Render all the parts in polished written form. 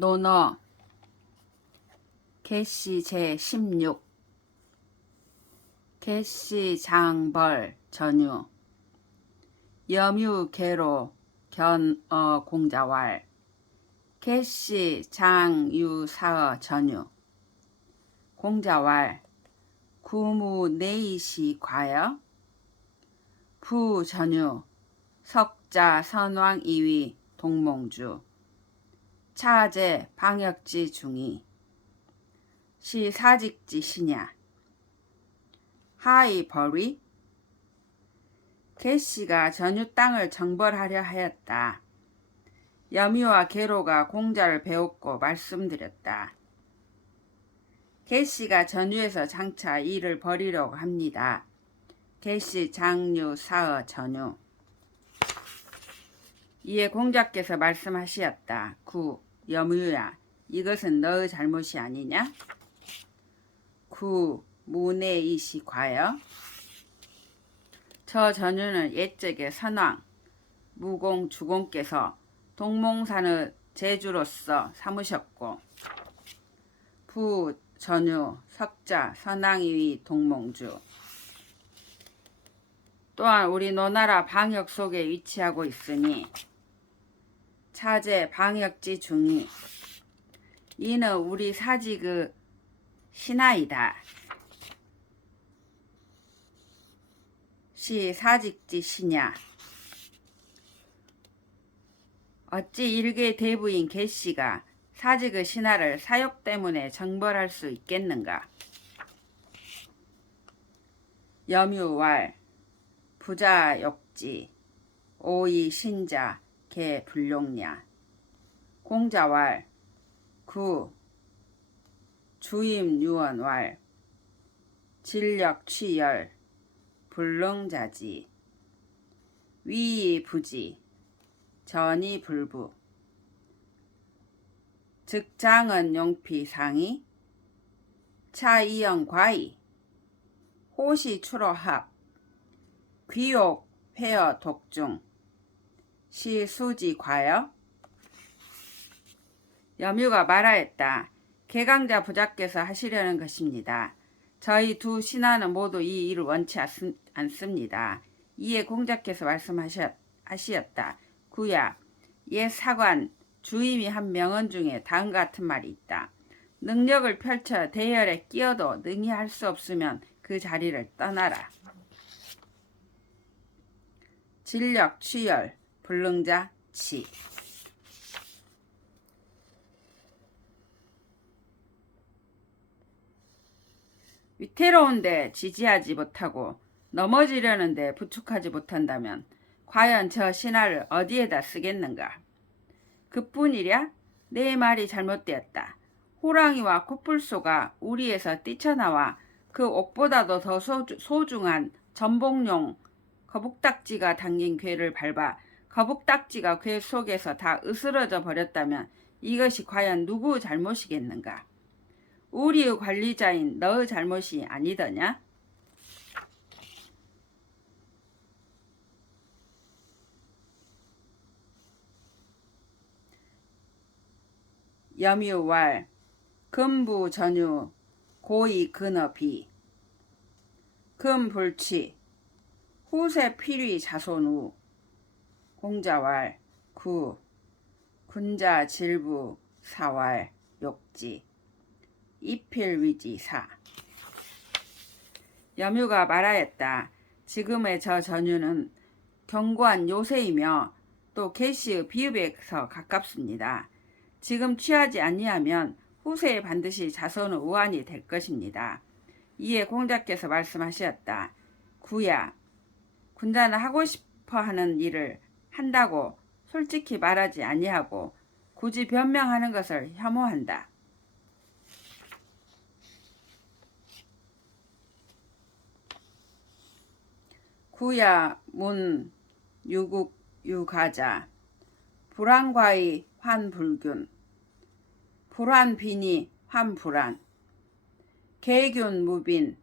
논어 개시 제16 개시 장벌 전유 염유 개로 견어 공자왈 개시 장유 사어 전유 공자왈 구무 네이시 과여 부 전유 석자 선왕 이위 동몽주 차제 방역지 중이 시 사직지 시냐 하이 벌위 개씨가 전유 땅을 정벌하려 하였다. 염유와 계로가 공자를 배웠고 말씀드렸다. 개씨가 전유에서 장차 일을 벌이려고 합니다. 개씨 장유 사어 전유 이에 공자께서 말씀하시었다. 구 염유야 이것은 너의 잘못이 아니냐? 구 무내이시 과여 저 전유는 옛적에 선왕 무공 주공께서 동몽산의 제주로서 삼으셨고 부 전유 석자 선왕이위 동몽주 또한 우리 노나라 방역 속에 위치하고 있으니 차제 방역지 중이 이는 우리 사직의 신하이다. 시 사직지 시냐 어찌 일개 대부인 개씨가 사직의 신하를 사욕 때문에 정벌할 수 있겠는가? 염유왈 부자 욕지 오이 신자 개 불용냐 공자왈 구 주임 유언왈 진력 취열 불능자지 위이 부지 전이 불부 즉장은 용피 상이 차이영 과이 호시 추로합 귀욕 회어 독중 시 수지 과여 염유가 말하였다. 개강자 부자께서 하시려는 것입니다. 저희 두 신하는 모두 이 일을 원치 않습니다. 이에 공자께서 말씀하시었다. 구야 옛 사관 주임이 한 명언 중에 다음과 같은 말이 있다. 능력을 펼쳐 대열에 끼어도 능히 할 수 없으면 그 자리를 떠나라. 진력 취열 불능자 치 위태로운데 지지하지 못하고 넘어지려는데 부축하지 못한다면 과연 저 신하를 어디에다 쓰겠는가? 그뿐이랴? 내 말이 잘못되었다. 호랑이와 코뿔소가 우리에서 뛰쳐나와 그 옥보다도 더 소중한 전복용 거북딱지가 담긴 괴를 밟아 거북딱지가 괴 속에서 다 으스러져 버렸다면 이것이 과연 누구 잘못이겠는가? 우리의 관리자인 너의 잘못이 아니더냐? 염유왈 금부 전유 고이 근어비 금불취 후세 필위 자손우 공자왈 구 군자 질부 사왈 욕지 이필위지사 염유가 말하였다. 지금의 저 전유는 견고한 요새이며 또 개씨의 비읍에서 가깝습니다. 지금 취하지 아니하면 후세에 반드시 자손의 우환이 될 것입니다. 이에 공자께서 말씀하셨다. 구야 군자는 하고 싶어하는 일을 한다고 솔직히 말하지 아니하고 굳이 변명하는 것을 혐오한다. 구야 문 유국 유가자 불안과의 환불균 불환빈이 환불안 개균 무빈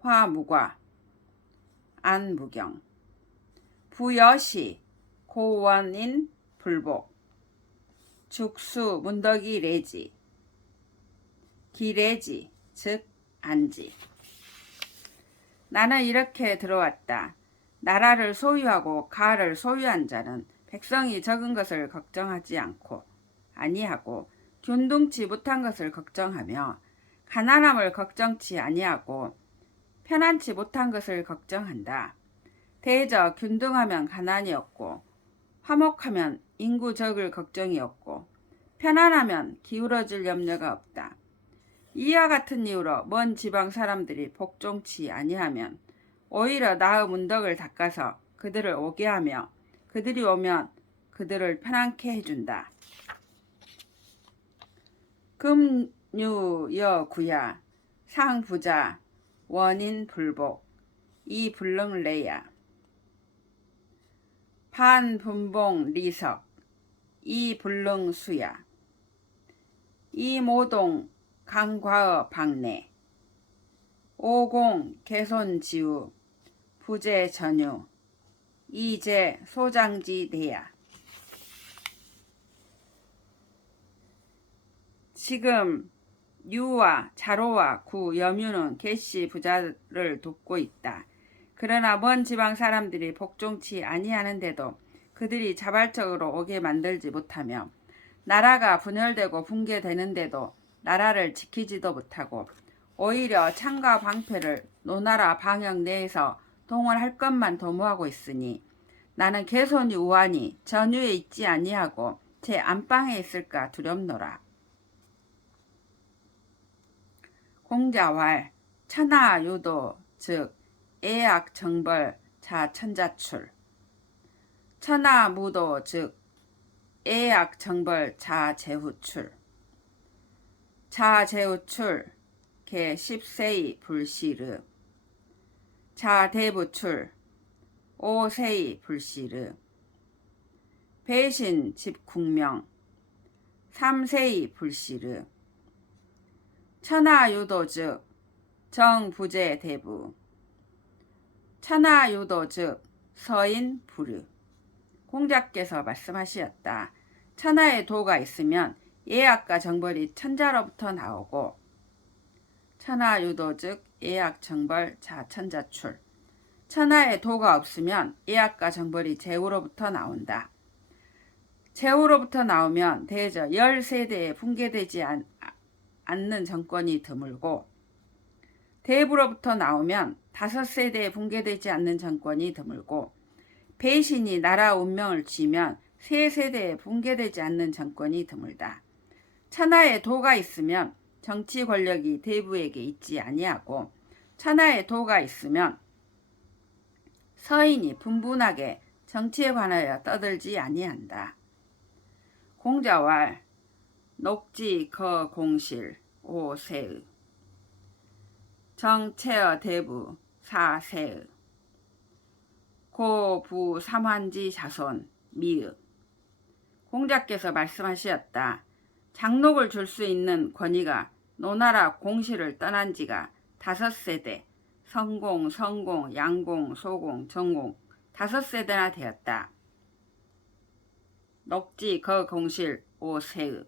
화무과 안무경 부여시 고원인 불복 죽수 문덕이 레지 기레지 즉 안지. 나는 이렇게 들어왔다. 나라를 소유하고 가를 소유한 자는 백성이 적은 것을 걱정하지 않고 아니하고 균등치 못한 것을 걱정하며 가난함을 걱정치 아니하고 편안치 못한 것을 걱정한다. 대저 균등하면 가난이 없고 화목하면 인구 적을 걱정이 없고 편안하면 기울어질 염려가 없다. 이와 같은 이유로 먼 지방 사람들이 복종치 아니하면 오히려 나의 문덕을 닦아서 그들을 오게 하며 그들이 오면 그들을 편안케 해준다. 금유여구야 상부자 원인 불복 이불능레야 반분봉 리석 이불능수야 이모동 강과의 박내 오공 개손지우 부재전유 이제 소장지 대야. 지금 유와 자로와 구 염유는 개씨 부자를 돕고 있다. 그러나 먼 지방 사람들이 복종치 아니하는데도 그들이 자발적으로 오게 만들지 못하며 나라가 분열되고 붕괴되는데도 나라를 지키지도 못하고 오히려 창과 방패를 노나라 방역 내에서 동원할 것만 도모하고 있으니 나는 개손이 우하니 전유에 있지 아니하고 제 안방에 있을까 두렵노라. 공자왈 천하유도 즉 애악정벌 자천자출 천하무도 즉 애악정벌 자재후출 자재후출 개 10세의 불시르 자대부출 5세의 불시르 배신 집국명 3세의 불시르 천하유도 즉 정부재 대부 천하유도 즉 서인 부류. 공자께서 말씀하셨다. 천하의 도가 있으면 예악과 정벌이 천자로부터 나오고 천하유도 즉 예악정벌 자천자출 천하의 도가 없으면 예악과 정벌이 제후로부터 나온다. 제후로부터 나오면 대저 10세대에 붕괴되지 않는 정권이 드물고 대부로부터 나오면 5세대에 붕괴되지 않는 정권이 드물고 배신이 나라 운명을 쥐면 3세대에 붕괴되지 않는 정권이 드물다. 천하의 도가 있으면 정치 권력이 대부에게 있지 아니하고 천하의 도가 있으면 서인이 분분하게 정치에 관하여 떠들지 아니한다. 공자왈 녹지 거공실 5세의 정체어 대부 4세의 고부 삼환지 자손 미읍. 공자께서 말씀하셨다. 장록을 줄 수 있는 권위가 노나라 공실을 떠난 지가 5세대 성공, 성공, 양공, 소공, 정공 5세대나 되었다. 녹지 거공실 5세의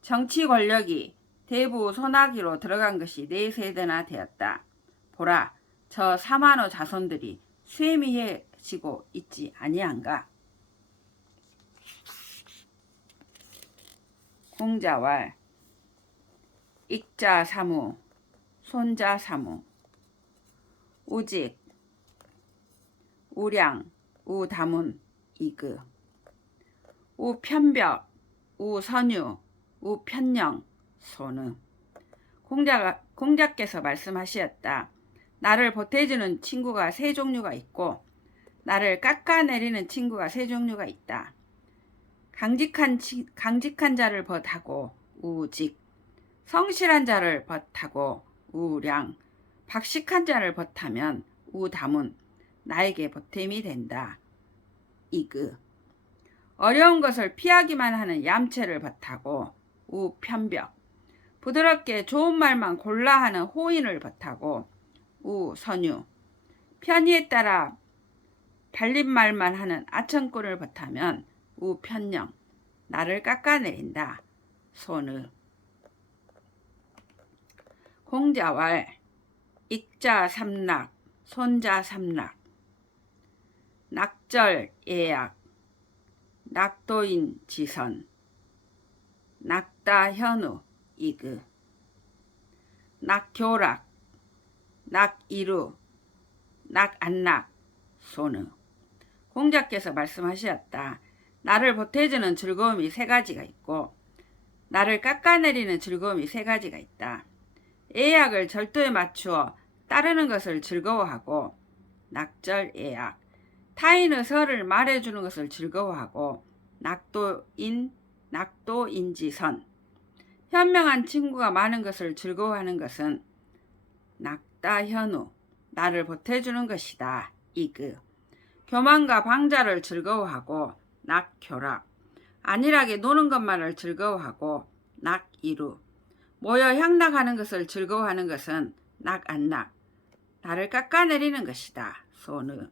정치 권력이 대부 소나기로 들어간 것이 4세대나 되었다. 보라, 저 사만호 자손들이 쇠미해지고 있지 아니한가. 공자왈 익자 사무 손자 사무 우직 우량 우다문 이그 우편벽 우선유 우편령 소느. 공자께서 말씀하셨다. 나를 보태주는 친구가 3종류가 있고 나를 깎아내리는 친구가 3종류가 있다. 강직한 자를 벗하고 우직, 성실한 자를 벗하고 우량, 박식한 자를 벗하면 우다문, 나에게 보탬이 된다. 이그, 어려운 것을 피하기만 하는 얌체를 벗하고 우편벽, 부드럽게 좋은 말만 골라 하는 호인을 벗하고 우선유, 편의에 따라 발린 말만 하는 아천꾼을 벗하면 우편령, 나를 깎아내린다. 손을. 공자왈 익자 삼락 손자 삼락 낙절 예약 낙도인 지선 낙다 현우 이그 낙교락 낙이루 낙안락 소느. 공자께서 말씀하셨다. 나를 보태주는 즐거움이 세 가지가 있고 나를 깎아내리는 즐거움이 세 가지가 있다. 예약을 절도에 맞추어 따르는 것을 즐거워하고 낙절 예약, 타인의 설을 말해주는 것을 즐거워하고 낙도인지선, 현명한 친구가 많은 것을 즐거워하는 것은 낙다현우, 나를 보태주는 것이다. 이그 교만과 방자를 즐거워하고 낙교락, 안일하게 노는 것만을 즐거워하고 낙이루, 모여 향락하는 것을 즐거워하는 것은 낙안락, 나를 깎아내리는 것이다. 소느.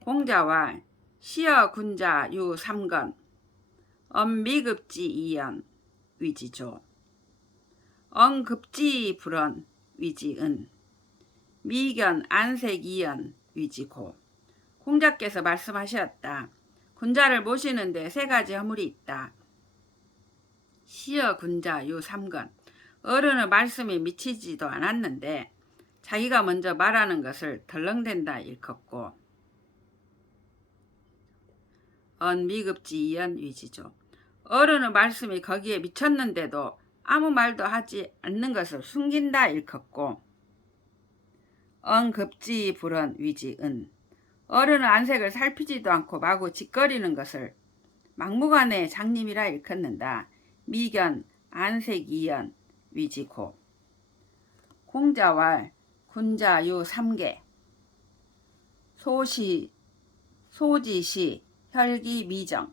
공자와 시어 군자 유 삼건 엄미급지 이연 위지조 엄급지 불언 위지은 미견 안색 이연 위지고. 공자께서 말씀하셨다. 군자를 모시는데 세 가지 허물이 있다. 시어 군자 유 삼건, 어른의 말씀이 미치지도 않았는데 자기가 먼저 말하는 것을 덜렁댄다 일컫고 언미급지 이연 위지조, 어른의 말씀이 거기에 미쳤는데도 아무 말도 하지 않는 것을 숨긴다 일컫고 언급지 불언 위지은, 어른의 안색을 살피지도 않고 마구 짓거리는 것을 막무가내 장님이라 일컫는다. 미견 안색 이연 위지고. 공자왈 군자 유 삼계 소지시 혈기미정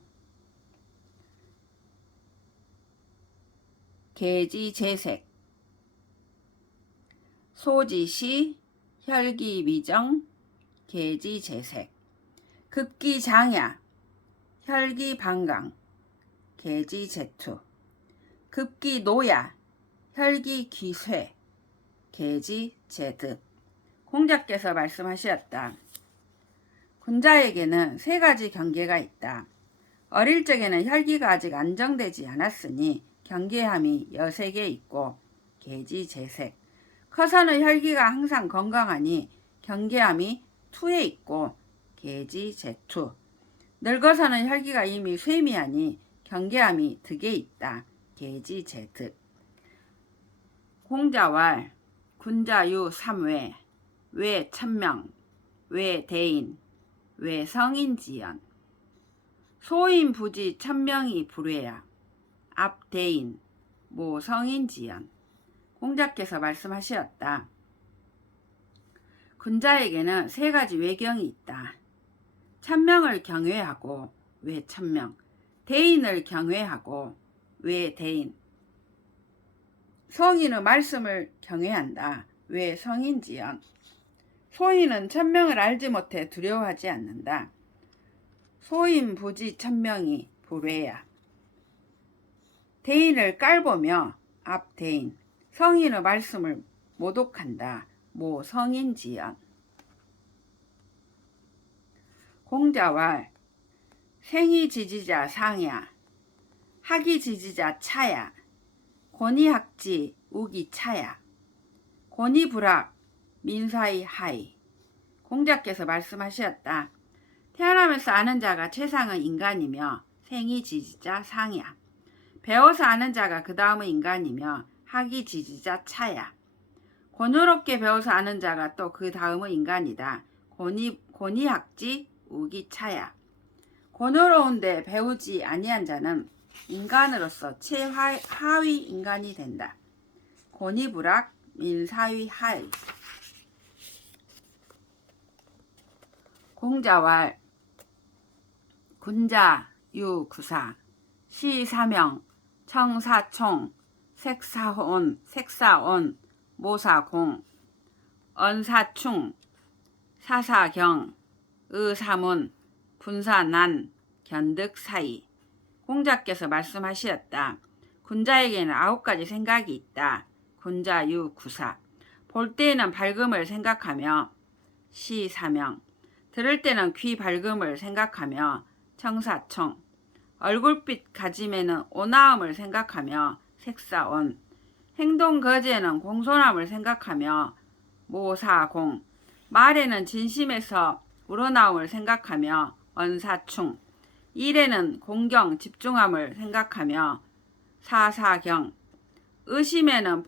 계지재색 소지시 혈기미정 계지재색 급기장야 혈기방강 계지재투 급기노야 혈기귀쇠 계지재득. 공자께서 말씀하셨다. 군자에게는 세 가지 경계가 있다. 어릴 적에는 혈기가 아직 안정되지 않았으니 경계함이 여세 개 있고 계지재색, 커서는 혈기가 항상 건강하니 경계함이 투에 있고 계지재투, 늙어서는 혈기가 이미 쇠미하니 경계함이 득에 있다. 계지재득. 공자왈 군자유 삼외 외 천명 외 대인 외 성인지연 소인 부지 천명이 불외야 앞 대인 모 성인지연. 공자께서 말씀하셨다. 군자에게는 세 가지 외경이 있다. 천명을 경외하고 외 천명, 대인을 경외하고 외 대인, 성인의 말씀을 경외한다. 왜 성인지연. 소인은 천명을 알지 못해 두려워하지 않는다. 소인 부지 천명이 불외야. 대인을 깔보며 앞 대인, 성인의 말씀을 모독한다. 모 성인지연. 공자왈 생이 지지자 상야 학이 지지자 차야 권위학지 우기 차야 권위불학 민사이 하이. 공자께서 말씀하셨다. 태어나면서 아는 자가 최상의 인간이며 생이 지지자 상야, 배워서 아는 자가 그 다음의 인간이며 학이 지지자 차야, 권유롭게 배워서 아는 자가 또 그 다음의 인간이다. 권위학지 우기 차야. 권유로운데 배우지 아니한 자는 인간으로서 최하위 인간이 된다. 권위불학 민사위 하이. 공자왈 군자 유구사 시사명 청사총 색사온 모사공 언사충 사사경 의사문 분사난 견득사이. 공자께서 말씀하시었다. 군자에게는 9가지 생각이 있다. 군자유 구사. 볼 때에는 밝음을 생각하며 시사명. 들을 때는 귀 밝음을 생각하며 청사총. 얼굴빛 가짐에는 온화함을 생각하며 색사온. 행동 거지에는 공손함을 생각하며 모사공. 말에는 진심에서 우러나옴을 생각하며 언사충. 일에는 공경 집중함을 생각하며 사사경. 의심에는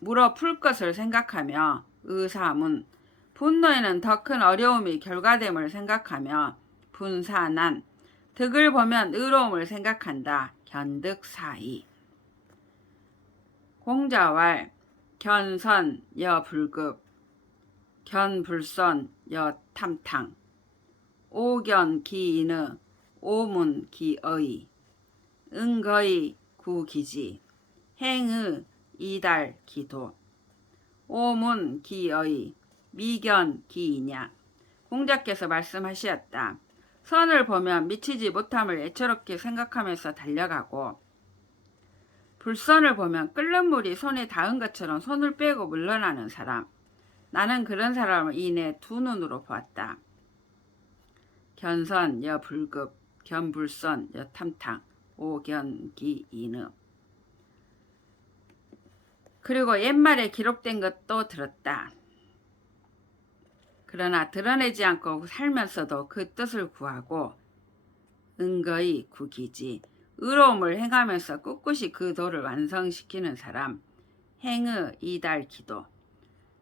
물어 풀 것을 생각하며 의사문. 분노에는 더 큰 어려움이 결과됨을 생각하며 분사난. 득을 보면 의로움을 생각한다. 견득사이. 공자왈 견선 여불급 견불선 여탐탕 오견기인의 오문기의 응거의 구기지 행의 이달기도 오문기의 미견기이냐. 공자께서 말씀하시었다. 선을 보면 미치지 못함을 애처롭게 생각하면서 달려가고 불선을 보면 끓는 물이 손에 닿은 것처럼 손을 빼고 물러나는 사람. 나는 그런 사람을 이내 두 눈으로 보았다. 견선 여불급 견불선 여탐탕 오견기인의. 그리고 옛말에 기록된 것도 들었다. 그러나 드러내지 않고 살면서도 그 뜻을 구하고 은거의 구기지. 의로움을 행하면서 꿋꿋이 그 도를 완성시키는 사람. 행의 이달기도.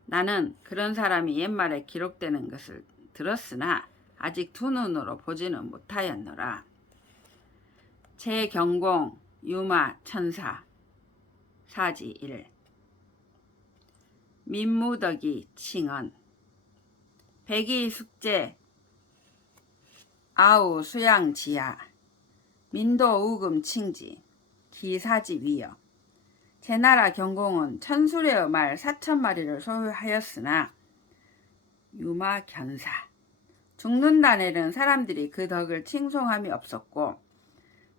나는 그런 사람이 옛말에 기록되는 것을 들었으나 아직 두 눈으로 보지는 못하였노라. 제경공 유마 천사 사지 1. 민무덕이 칭언 백이 숙제 아우 수양지야 민도 우금 칭지 기사지 위여. 제나라 경공은 천술의 말 4,000마리를 소유하였으나 유마 견사. 죽는 날에는 사람들이 그 덕을 칭송함이 없었고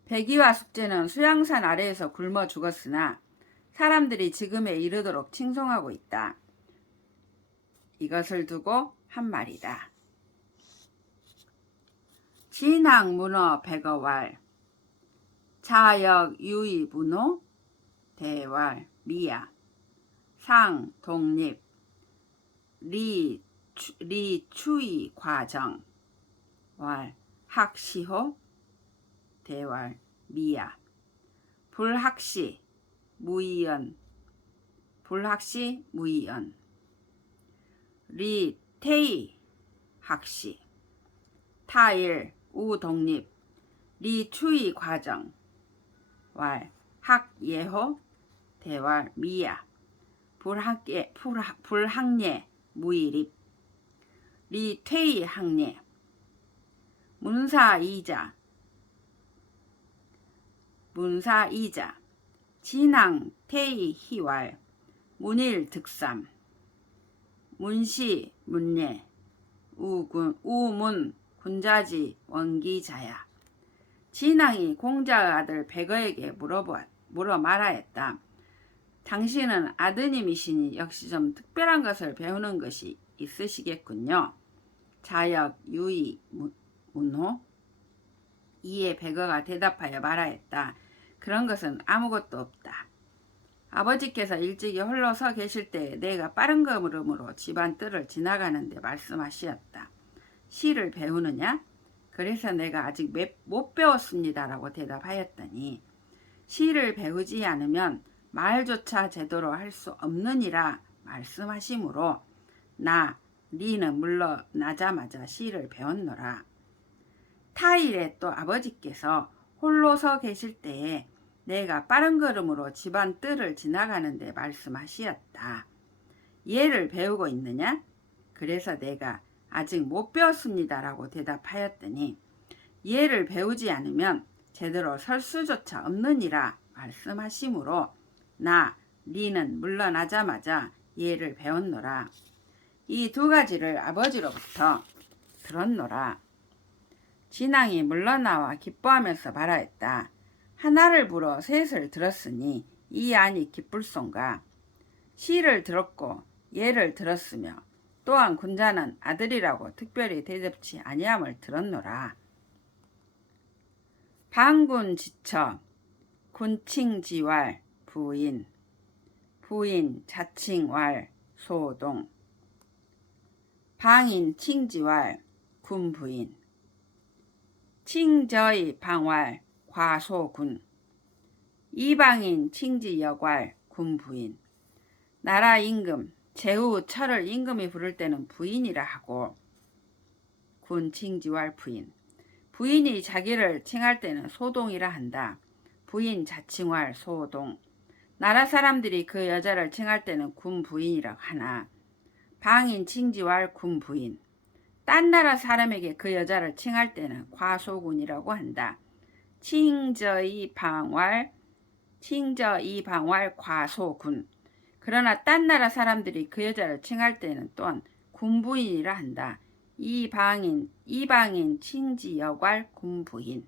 백이와 숙제는 수양산 아래에서 굶어 죽었으나 사람들이 지금에 이르도록 칭송하고 있다. 이것을 두고 한 말이다. 진학 문어 백어왈 자역 유의 문호 대왈 미야 상 독립 리 추의 과정 왈 학시호 대왈 미야 불학시 무이연 불학시 무이연 리 태이 학시 타일 우독립 리 추의 과정 왈 학예호 대왈 미야 불학예 무이립 리 퇴의 학예 문사이자 진항 태의 희왈 문일 득삼 문시 문예 우문 군자지 원기자야. 진항이 공자의 아들 백어에게 물어 말하였다. 당신은 아드님이시니 역시 좀 특별한 것을 배우는 것이 있으시겠군요. 자역 유의 문호. 이에 백어가 대답하여 말하였다. 그런 것은 아무것도 없다. 아버지께서 일찍이 홀로 서 계실 때 내가 빠른 걸음으로 집안 뜰을 지나가는데 말씀하시었다. 시를 배우느냐? 그래서 내가 아직 못 배웠습니다라고 대답하였더니 시를 배우지 않으면 말조차 제대로 할 수 없느니라 말씀하시므로 리는 물러나자마자 시를 배웠노라. 타일에 또 아버지께서 홀로 서 계실 때에 내가 빠른 걸음으로 집안 뜰을 지나가는데 말씀하시었다. 얘를 배우고 있느냐? 그래서 내가 아직 못 배웠습니다라고 대답하였더니 얘를 배우지 않으면 제대로 설 수조차 없느니라 말씀하시므로 리는 물러나자마자 얘를 배웠노라. 이 두 가지를 아버지로부터 들었노라. 진항이 물러나와 기뻐하면서 말하였다. 하나를 불어 셋을 들었으니 이 안이 기쁠손가. 시를 들었고 예를 들었으며 또한 군자는 아들이라고 특별히 대접치 아니함을 들었노라. 방군 지처 군칭지왈 부인 부인 자칭왈 소동 방인 칭지왈 군부인 칭저의 방왈 과소군 이방인 칭지여괄 군부인 나라 임금 제후 철을 임금이 부를 때는 부인이라 하고 군 칭지왈 부인 부인이 자기를 칭할 때는 소동이라 한다. 부인 자칭왈 소동 나라 사람들이 그 여자를 칭할 때는 군 부인이라고 하나 방인 칭지왈 군 부인 딴 나라 사람에게 그 여자를 칭할 때는 과소군이라고 한다. 칭저이 방왈 과소군 그러나 딴 나라 사람들이 그 여자를 칭할 때는 또한 군부인이라 한다. 이방인 칭지여괄 군부인